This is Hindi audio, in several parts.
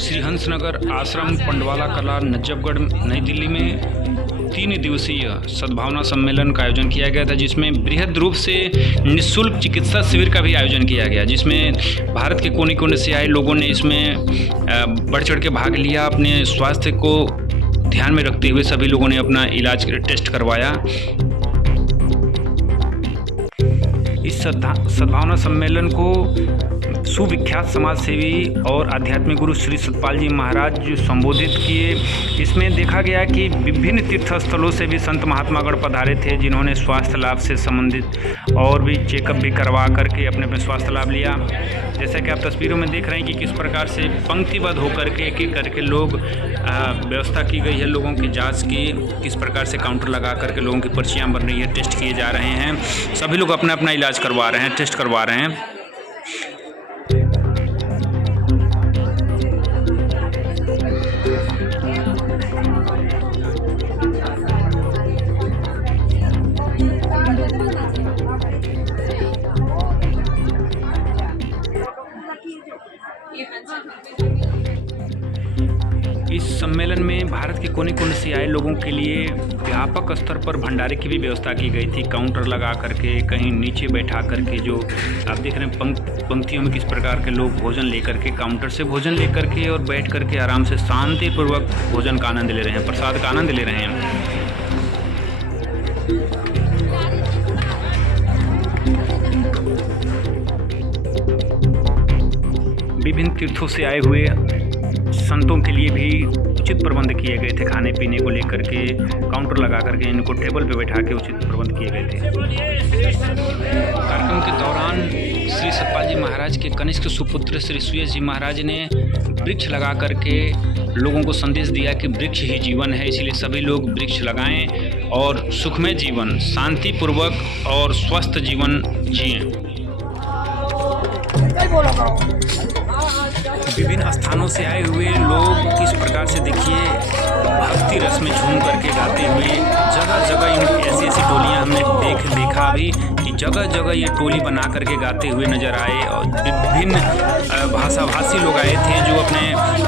श्री हंसनगर आश्रम पंडवाला कला नजफगढ़ नई दिल्ली में 3 दिवसीय सद्भावना सम्मेलन का आयोजन किया गया था, जिसमें बृहद रूप से निःशुल्क चिकित्सा शिविर का भी आयोजन किया गया, जिसमें भारत के कोने कोने से आए लोगों ने इसमें बढ़ चढ़ के भाग लिया। अपने स्वास्थ्य को ध्यान में रखते हुए सभी लोगों ने अपना इलाज टेस्ट करवाया। इस सद्भावना सम्मेलन को सुविख्यात समाज सेवी और आध्यात्मिक गुरु श्री सतपाल जी महाराज जो संबोधित किए। इसमें देखा गया कि विभिन्न तीर्थ स्थलों से भी संत महात्मागण पधारे थे, जिन्होंने स्वास्थ्य लाभ से संबंधित और भी चेकअप भी करवा करके अपने स्वास्थ्य लाभ लिया। जैसा कि आप तस्वीरों में देख रहे हैं कि किस प्रकार से पंक्तिबद्ध होकर के एक एक करके लोग व्यवस्था की गई है लोगों की जाँच की, किस प्रकार से काउंटर लगा करके लोगों की पर्चियाँ बन रही है, टेस्ट किए जा रहे हैं। सभी लोग अपना अपना इलाज करवा रहे हैं, टेस्ट करवा रहे हैं। इस सम्मेलन में भारत के कोने कोने से आए लोगों के लिए व्यापक स्तर पर भंडारे की भी व्यवस्था की गई थी, काउंटर लगा करके, कहीं नीचे बैठा करके, जो आप देख रहे हैं पंक्तियों में किस प्रकार के लोग भोजन लेकर के, काउंटर से भोजन लेकर के और बैठ करके आराम से शांतिपूर्वक भोजन का आनंद ले रहे हैं, प्रसाद का आनंद ले रहे हैं। विभिन्न तीर्थों से आए हुए संतों के लिए भी उचित प्रबंध किए गए थे, खाने पीने को लेकर के काउंटर लगा करके इनको टेबल पे बैठा के उचित प्रबंध किए गए थे। कार्यक्रम के दौरान श्री सतपाल जी महाराज के कनिष्ठ सुपुत्र श्री सुयश जी महाराज ने वृक्ष लगा करके लोगों को संदेश दिया कि वृक्ष ही जीवन है, इसलिए सभी लोग वृक्ष लगाएं और सुखमय जीवन, शांतिपूर्वक और स्वस्थ जीवन जिएं। विभिन्न स्थानों से आए हुए लोग किस प्रकार से देखिए भक्ति रस में झूम करके गाते हुए, जगह जगह ऐसी ऐसी टोलियां हमने देखा अभी कि जगह जगह ये टोली बना करके गाते हुए नजर आए। और विभिन्न भाषाभाषी लोग आए थे जो अपने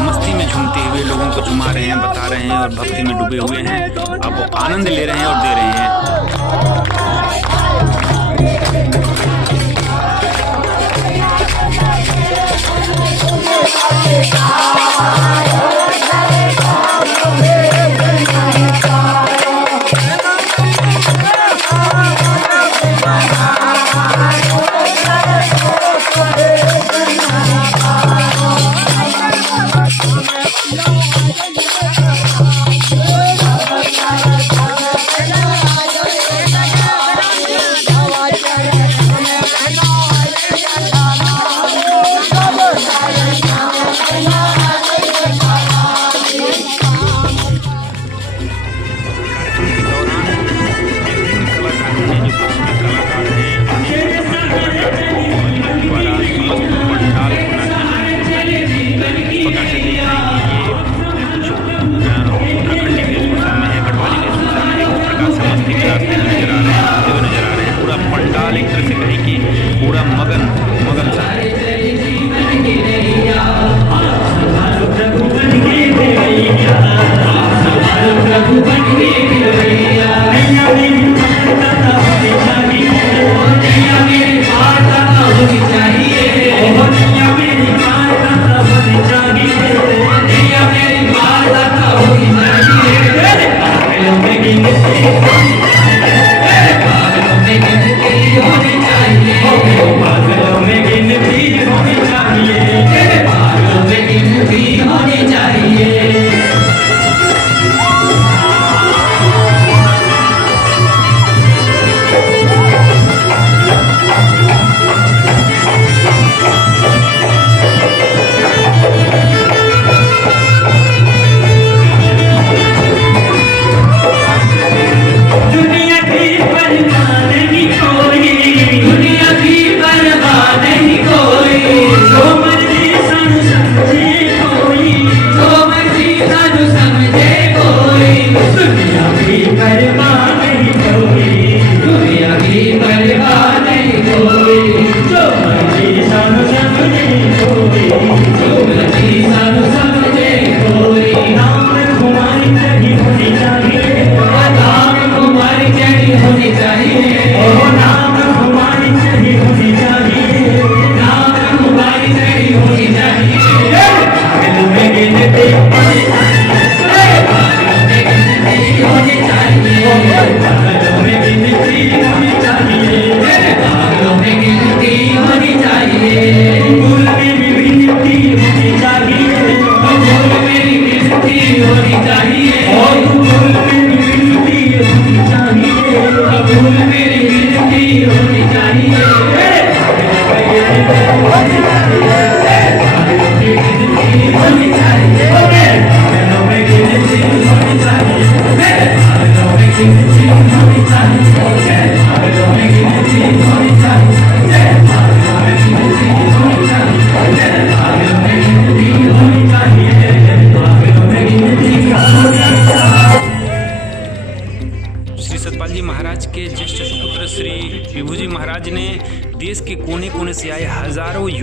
मस्ती में झूमते हुए लोगों को झुमा रहे हैं, बता रहे हैं और भक्ति में डूबे हुए हैं। अब वो आनंद ले रहे हैं और दे रहे हैं। पूरा मगन सा है।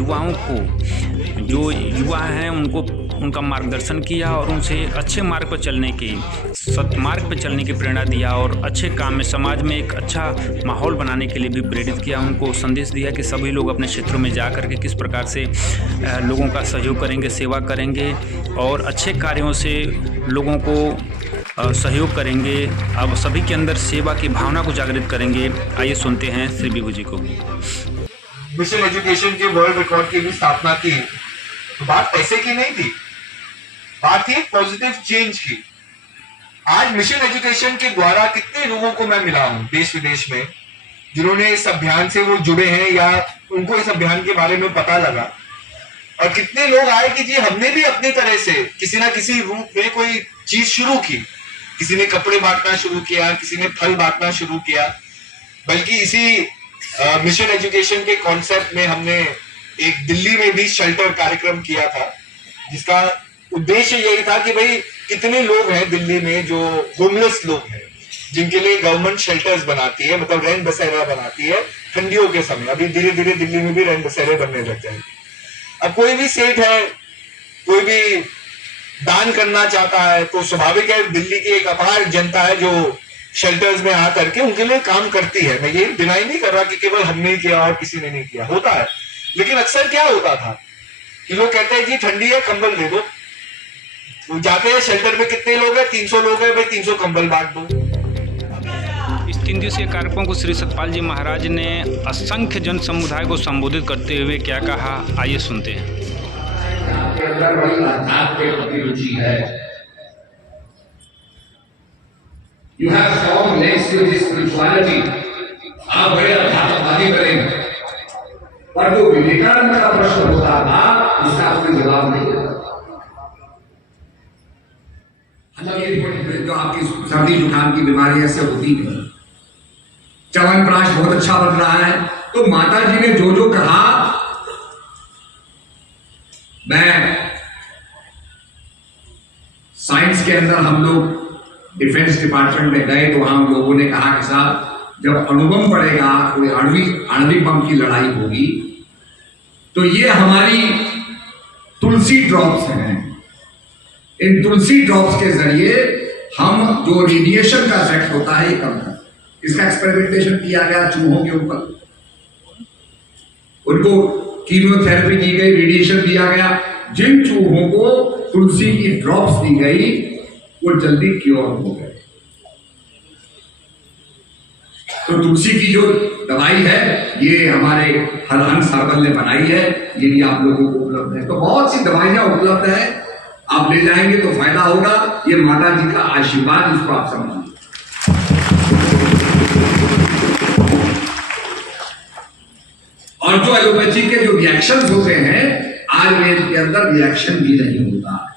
युवाओं को, जो युवा हैं उनको उनका मार्गदर्शन किया और उनसे अच्छे मार्ग पर चलने की, सत्मार्ग पर चलने की प्रेरणा दिया और अच्छे काम में, समाज में एक अच्छा माहौल बनाने के लिए भी प्रेरित किया। उनको संदेश दिया कि सभी लोग अपने क्षेत्रों में जा कर के किस प्रकार से लोगों का सहयोग करेंगे, सेवा करेंगे और अच्छे कार्यों से लोगों को सहयोग करेंगे। अब सभी के अंदर सेवा की भावना को जागृत करेंगे। आइए सुनते हैं श्री विभू जी को। मिशन एजुकेशन के वर्ल्ड रिकॉर्ड की भी स्थापना की तो बात पैसे की नहीं थी, बात थी पॉजिटिव चेंज की। आज मिशन एजुकेशन के द्वारा कितने लोगों को मैं मिला हूं देश विदेश में, जिन्होंने इस अभियान से वो जुड़े हैं या उनको इस अभियान के बारे में पता लगा, और कितने लोग आए कि जी हमने भी अपनी तरह से किसी ना किसी रूप में कोई चीज शुरू की। किसी ने कपड़े बांटना शुरू किया, किसी ने फल बांटना शुरू किया। बल्कि इसी मिशन एजुकेशन के कॉन्सेप्ट में हमने एक दिल्ली में भी शेल्टर कार्यक्रम किया था, जिसका उद्देश्य यही था कि भाई कितने लोग हैं दिल्ली में जो होमलेस लोग हैं, जिनके लिए गवर्नमेंट शेल्टर्स बनाती है, मतलब रैन बसेरा बनाती है ठंडियों के समय। अभी धीरे धीरे दिल्ली में भी रैन बसेरे बनने लग जाएंगे। अब कोई भी सेठ है, कोई भी दान करना चाहता है तो स्वाभाविक है दिल्ली की एक अपार जनता है जो शेल्टर्स में आकर के उनके लिए काम करती है। मैं ये डिनाई नहीं कर रहा कि केवल हमने किया और किसी ने नहीं किया, होता है। लेकिन अक्सर क्या होता था कि लोग कहते हैं जी ठंडी है कंबल दे दो, वो जाते हैं शेल्टर में, कितने लोग हैं, 300 लोग हैं, भाई 300 कंबल बांट दो। इस 3 दिवसीय कार्यक्रम को श्री सतपाल जी महाराज ने असंख्य जन समुदाय को संबोधित करते हुए क्या कहा, आइए सुनते हैं। आपके अंदर बड़ी आध्यात्म के प्रति रुचि है। You have strong links with spirituality. आप बड़े अध्यात्मवादी बने, पर जो विवेकानंद का प्रश्न होता था उसका कोई जवाब नहीं देता। जो आपकी सर्दी जुकाम की बीमारी ऐसे होती है, च्यवनप्राश बहुत अच्छा बन रहा है, तो माता जी ने जो जो कहा, मैं साइंस के अंदर हम लोग डिफेंस डिपार्टमेंट में गए तो वहां लोगों ने कहा कि साहब जब अणुबम पड़ेगा, कोई आणविक बम की लड़ाई होगी, तो ये हमारी तुलसी ड्रॉप्स हैं, इन तुलसी ड्रॉप्स के जरिए हम जो रेडिएशन का इफेक्ट होता है ये कम कर। इसका एक्सपेरिमेंटेशन किया गया चूहों के ऊपर, उनको कीमोथेरेपी दी गई, रेडिएशन दिया गया। जिन चूहों को तुलसी की ड्रॉप्स दी गई वो जल्दी क्योर हो गए। तो तुलसी की जो दवाई है ये हमारे हरहंस हर्बल ने बनाई है, ये भी आप लोगों को उपलब्ध है। तो बहुत सी दवाइयां उपलब्ध है, आप ले जाएंगे तो फायदा होगा। ये माता जी का आशीर्वाद, इसको आप समझिए। और जो एलोपैथी के जो रिएक्शंस होते हैं, आयुर्वेद के अंदर रिएक्शन भी नहीं होता।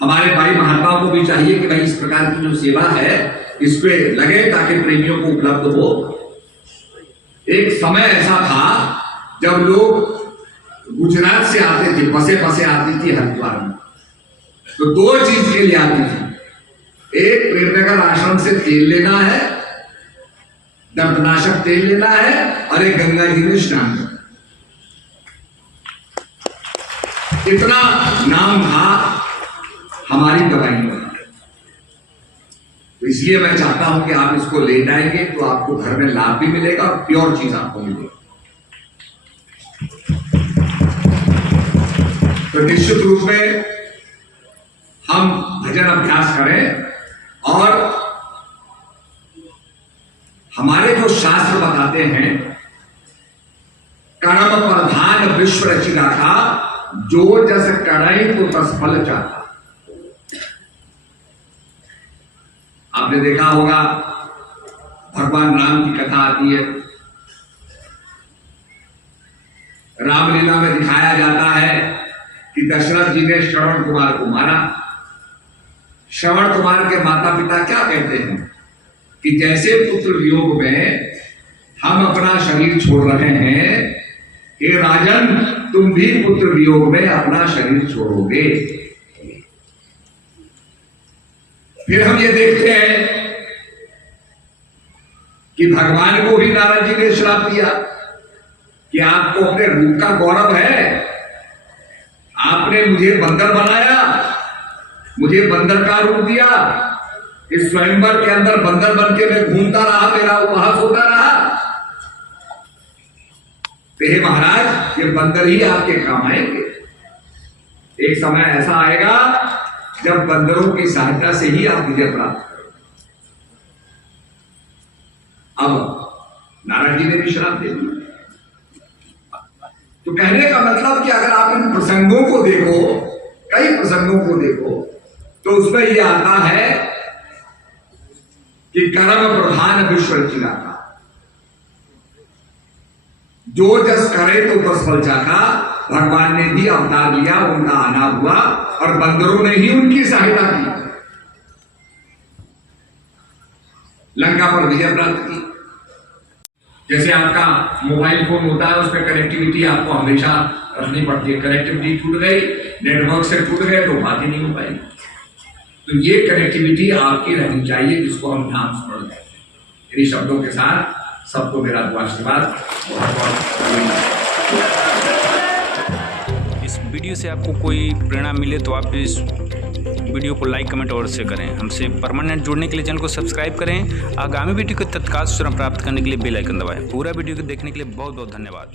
हमारे भाई महात्माओं को भी चाहिए कि भाई इस प्रकार की जो सेवा है इस पे लगे ताकि प्रेमियों को उपलब्ध हो। एक समय ऐसा था जब लोग गुजरात से आते थे, बसे आती थी हरिद्वार में, तो 2 चीज के लिए आती थी। एक प्रेमनगर आश्रम से तेल लेना है, दर्दनाशक तेल लेना है, और एक गंगा जी में स्नान करना। इतना नाम था हमारी दवाइयों का। तो इसलिए मैं चाहता हूं कि आप इसको ले जाएंगे तो आपको घर में लाभ भी मिलेगा और प्योर चीज आपको मिलेगी। तो निश्चित रूप में हम भजन अभ्यास करें और हमारे जो शास्त्र बताते हैं, कर्म प्रधान विश्व रचिका था, जो जस कड़ाई तो तस फल चाहता। आपने देखा होगा भगवान राम की कथा आती है, रामलीला में दिखाया जाता है कि दशरथ जी ने श्रवण कुमार को मारा। श्रवण कुमार के माता पिता क्या कहते हैं कि जैसे पुत्र वियोग में हम अपना शरीर छोड़ रहे हैं, कि राजन तुम भी पुत्र वियोग में अपना शरीर छोड़ोगे। फिर हम ये देखते हैं कि भगवान को भी नारद जी ने श्राप दिया कि आपको अपने रूप का गौरव है, आपने मुझे बंदर बनाया, मुझे बंदर का रूप दिया, इस स्वयंवर के अंदर बंदर बन के मैं घूमता रहा, मेरा उपहास होता रहा। तो हे महाराज, ये बंदर ही आपके काम आएंगे। एक समय ऐसा आएगा जब बंदरों की सहायता से ही आप विजय प्राप्त करोगे। अब नारद जी ने भी श्राप दे दिया। तो कहने का मतलब कि अगर आप इन प्रसंगों को देखो, कई प्रसंगों को देखो, तो उसमें यह आता है कि कर्म प्रधान विश्व रचिका का, जो जस करे तो तस फल चाखा। भगवान ने भी अवतार लिया, उनका आना हुआ और बंदरों ने ही उनकी सहायता की, लंका पर विजय प्राप्त की। जैसे आपका मोबाइल फोन होता है, उसमें कनेक्टिविटी आपको हमेशा रखनी पड़ती है। कनेक्टिविटी टूट गई, नेटवर्क से टूट गए तो बात ही नहीं हो पाएगी। तो ये कनेक्टिविटी आपकी रहनी चाहिए, जिसको हम नाम स्मरण कहते हैं। इन्हीं शब्दों के साथ सबको मेरा आशीर्वाद। इस वीडियो से आपको कोई प्रेरणा मिले तो आप इस वीडियो को लाइक, कमेंट और शेयर करें। हमसे परमानेंट जुड़ने के लिए चैनल को सब्सक्राइब करें। आगामी वीडियो को तत्काल सूचना प्राप्त करने के लिए बेल आइकन दबाएं। पूरा वीडियो को देखने के लिए बहुत बहुत धन्यवाद।